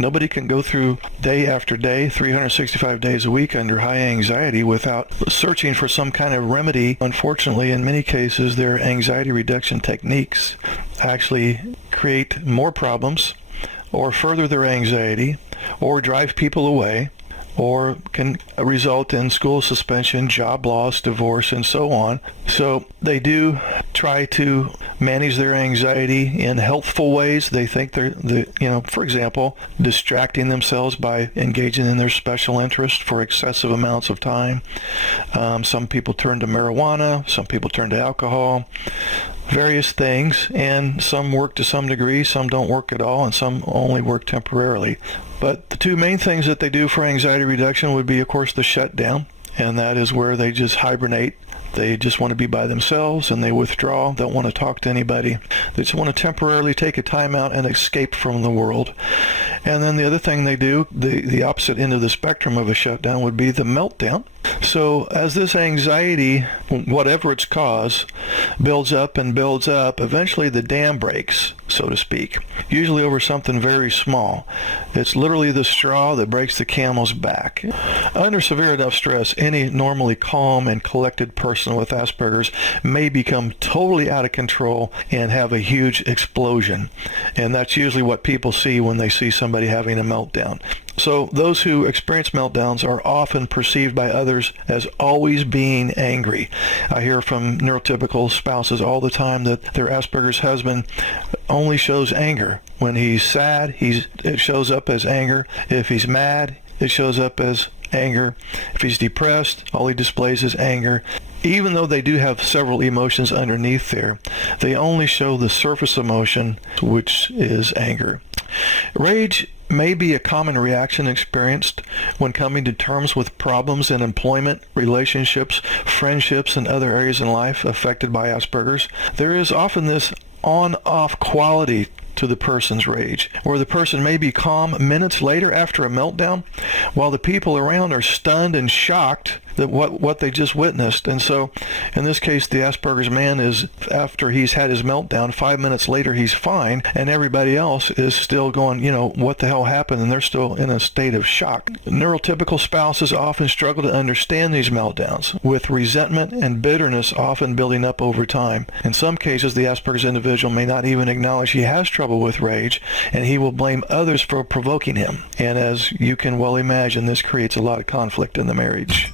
Nobody can go through day after day, 365 days a week under high anxiety without searching for some kind of remedy. Unfortunately, in many cases, their anxiety reduction techniques actually create more problems or further their anxiety or drive people away, or can result in school suspension, job loss, divorce, and so on. So they do try to manage their anxiety in healthful ways. They think for example, distracting themselves by engaging in their special interest for excessive amounts of time. Some people turn to marijuana, some people turn to alcohol, various things, and some work to some degree, some don't work at all, and some only work temporarily. But the two main things that they do for anxiety reduction would be, of course, the shutdown, and that is where they just hibernate. They just want to be by themselves, and they withdraw, don't want to talk to anybody. They just want to temporarily take a time out and escape from the world. And then the other thing they do, the opposite end of the spectrum of a shutdown, would be the meltdown. So as this anxiety, whatever its cause, builds up and builds up, eventually the dam breaks, so to speak, usually over something very small. It's literally the straw that breaks the camel's back. Under severe enough stress, any normally calm and collected person with Asperger's may become totally out of control and have a huge explosion. And that's usually what people see when they see somebody having a meltdown. So those who experience meltdowns are often perceived by others as always being angry. I hear from neurotypical spouses all the time that their Asperger's husband only shows anger. When he's sad, it shows up as anger. If he's mad, it shows up as anger. If he's depressed, all he displays is anger. Even though they do have several emotions underneath there, they only show the surface emotion, which is anger. Rage may be a common reaction experienced when coming to terms with problems in employment, relationships, friendships, and other areas in life affected by Asperger's. There is often this on-off quality to the person's rage, where the person may be calm minutes later after a meltdown, while the people around are stunned and shocked that what they just witnessed. And so in this case, the Asperger's man is, after he's had his meltdown, 5 minutes later he's fine, and everybody else is still going, what the hell happened, and they're still in a state of shock. Neurotypical spouses often struggle to understand these meltdowns, with resentment and bitterness often building up over time. In some cases, the Asperger's individual may not even acknowledge he has trouble with rage, and he will blame others for provoking him. And as you can well imagine, this creates a lot of conflict in the marriage.